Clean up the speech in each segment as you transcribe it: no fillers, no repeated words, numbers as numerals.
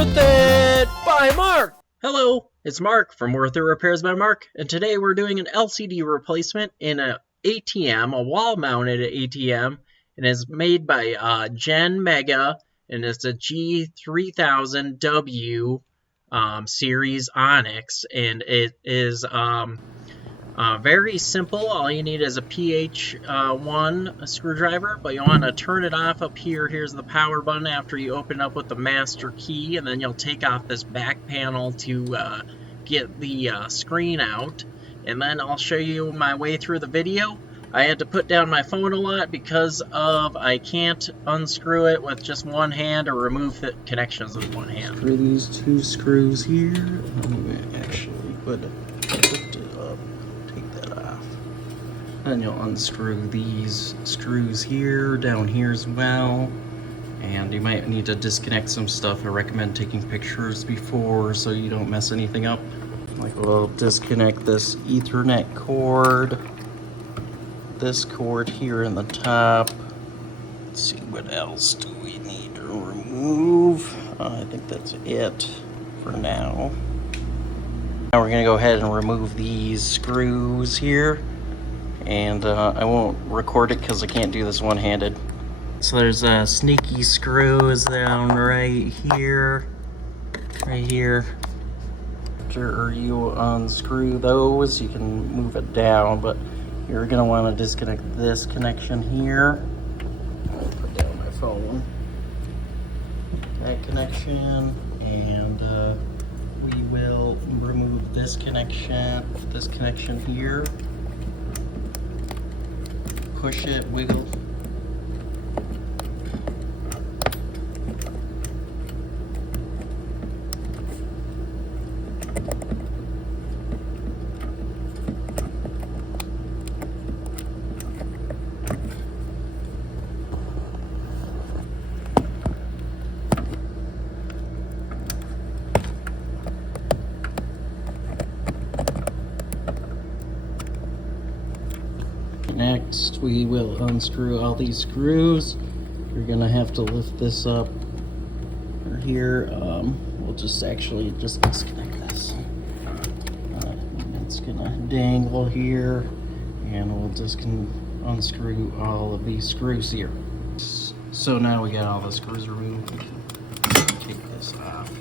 Worth It by Mark. Hello, it's Mark from Worth It Repairs by Mark, and today we're doing an LCD replacement in an ATM, a wall-mounted ATM, and it's made by GenMega, and it's a G3000W series Onyx, and it is very simple. All you need is a PH1 screwdriver, but you want to turn it off up here. Here's the power button after you open up with the master key, and then you'll take off this back panel to get the screen out, and then I'll show you my way through the video. I had to put down my phone a lot because of I can't unscrew it with just one hand or remove the connections with one hand. Screw these two screws here. Actually, put it up. Take that off. Then you'll unscrew these screws here, down here as well. And you might need to disconnect some stuff. I recommend taking pictures before so you don't mess anything up. Like we'll disconnect this Ethernet cord. This cord here in the top. Let's see, what else do we need to remove? I think that's it for now. Now we're going to go ahead and remove these screws here. And I won't record it because I can't do this one-handed. So there's sneaky screws down right here. Right here. After you unscrew those, you can move it down, but you're going to want to disconnect this connection here. I'll put down my phone. That connection, and we will remove this connection here. Push it, wiggle. Next, we will unscrew all these screws. You're gonna have to lift this up here. We'll just disconnect this. It's gonna dangle here, and we'll just unscrew all of these screws here. So now we got all the screws removed. We can take this off.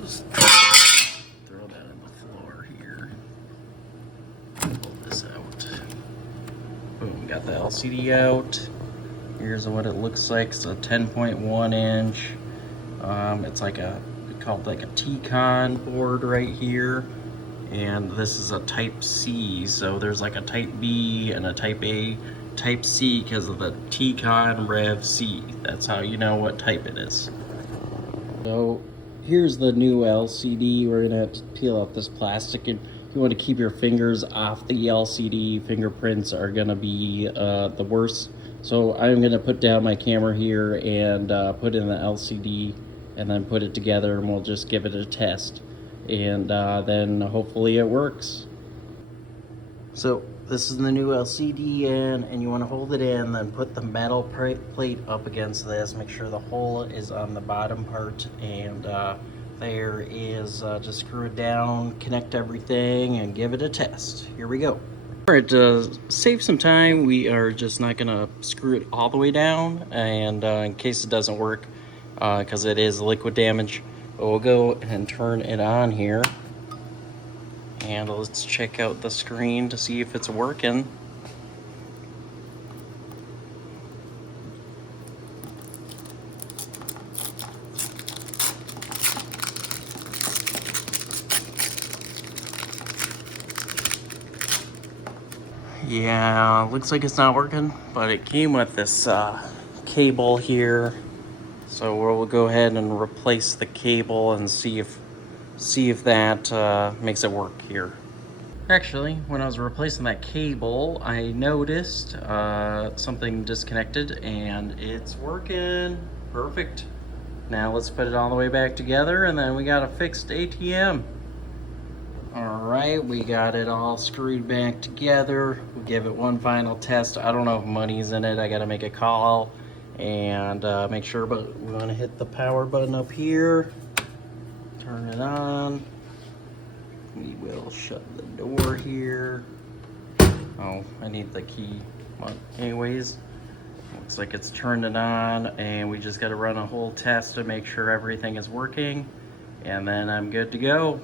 Just throw that on the floor here. Pull this out. Boom, got the LCD out. Here's what it looks like. It's a 10.1 inch. It's like called like a T-Con board right here. And this is a Type C. So there's like a Type B and a Type A. Type C because of the T-Con Rev C. That's how you know what type it is. So here's the new LCD. We're gonna have to peel off this plastic, and you want to keep your fingers off the LCD. Fingerprints are gonna be the worst. So I'm gonna put down my camera here and put in the LCD, and then put it together, and we'll just give it a test, and then hopefully it works. So this is the new LCD in, and you want to hold it in, then put the metal plate up against this. Make sure the hole is on the bottom part, and there is, just screw it down, connect everything, and give it a test. Here we go. All right, to save some time, we are just not gonna screw it all the way down, and in case it doesn't work, because it is liquid damage, but we'll go and turn it on here. And let's check out the screen to see if it's working. Yeah, looks like it's not working, but it came with this cable here. So we'll go ahead and replace the cable and see if that makes it work here. Actually, when I was replacing that cable, I noticed something disconnected, and it's working perfect. Now let's put it all the way back together, and then we got a fixed ATM. All right, we got it all screwed back together. We'll give it one final test. I don't know if money's in it. I gotta make a call and make sure, but we want to hit the power button up here, turn it on. We will shut the door here. Oh, I need the key. Well, anyways, looks like it's turned it on, and we just got to run a whole test to make sure everything is working, and then I'm good to go.